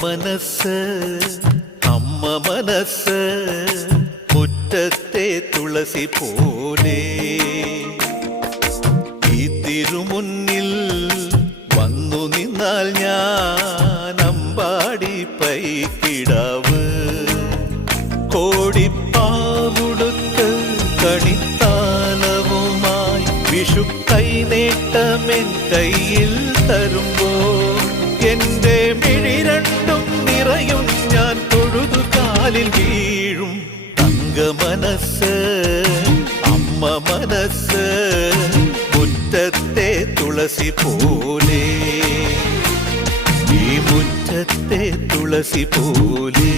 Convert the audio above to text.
മനസ്സ് അമ്മ മനസ്സ് മുറ്റത്തെ തുളസി പോലെ ഈ തിരുമുന്നിൽ വന്നു നിന്നാൽ ഞാൻ അമ്പാടി പൈക്കിടാവ് കോടിപ്പാവുടുത്ത് കണിത്താലവുമായി വിഷു കൈനേട്ടമെൻ കയ്യിൽ തരുമ്പോൾ എന്റെ മിഴി രണ്ടും നിറയും ഞാൻ തൊഴുതു കാലിൽ വീഴും തങ്ക മനസ്സ് അമ്മ മനസ്സ് മുറ്റത്തെ തുളസി പോലെ ഈ മുറ്റത്തെ തുളസി പോലെ